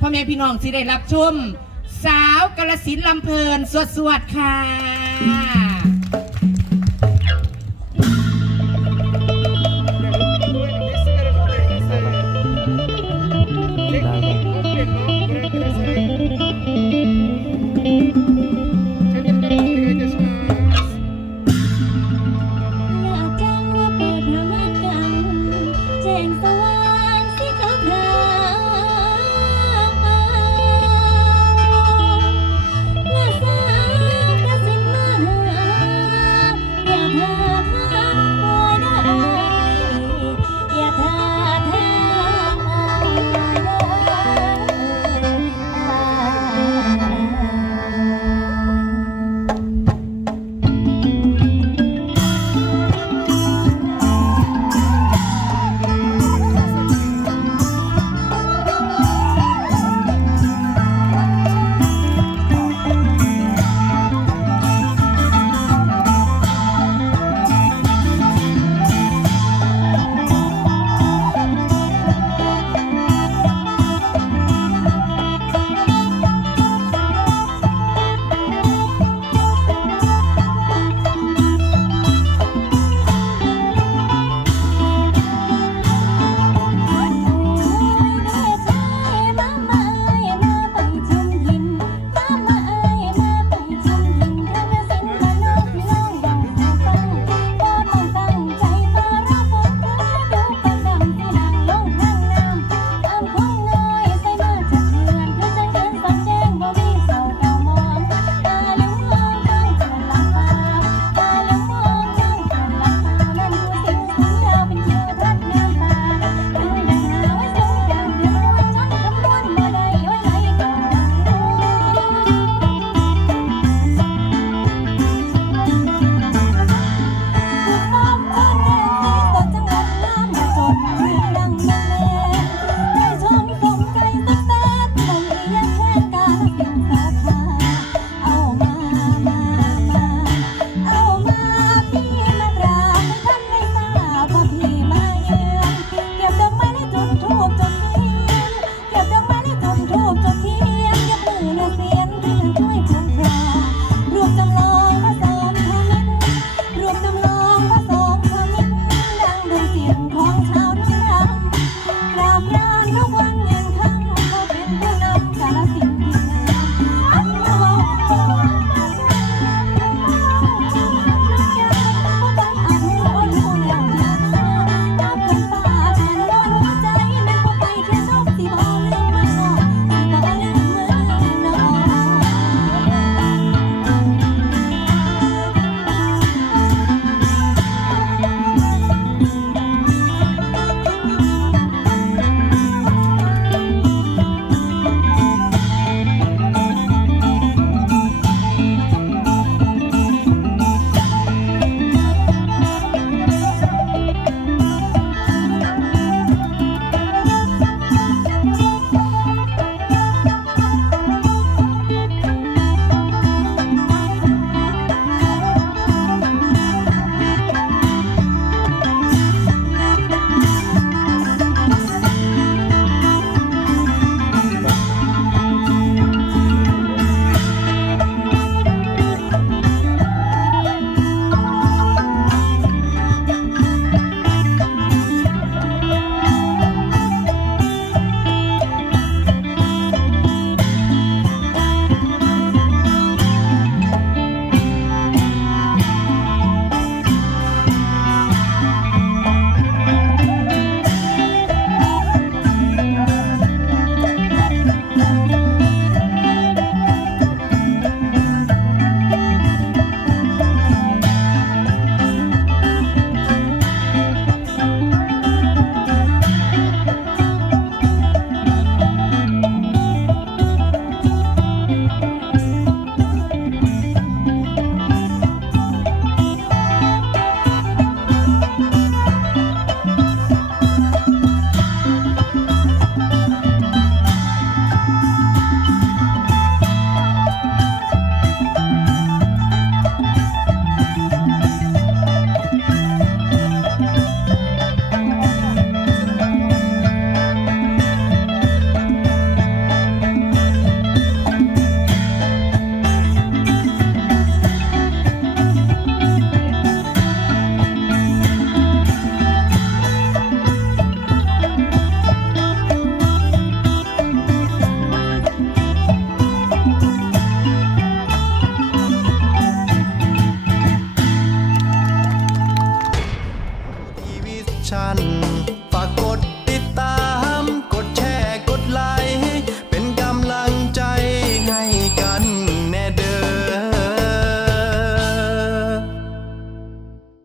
พ่อแม่พี่น้องสิได้รับชม สาวกระสินลำเพลินสวดสวดๆค่ะ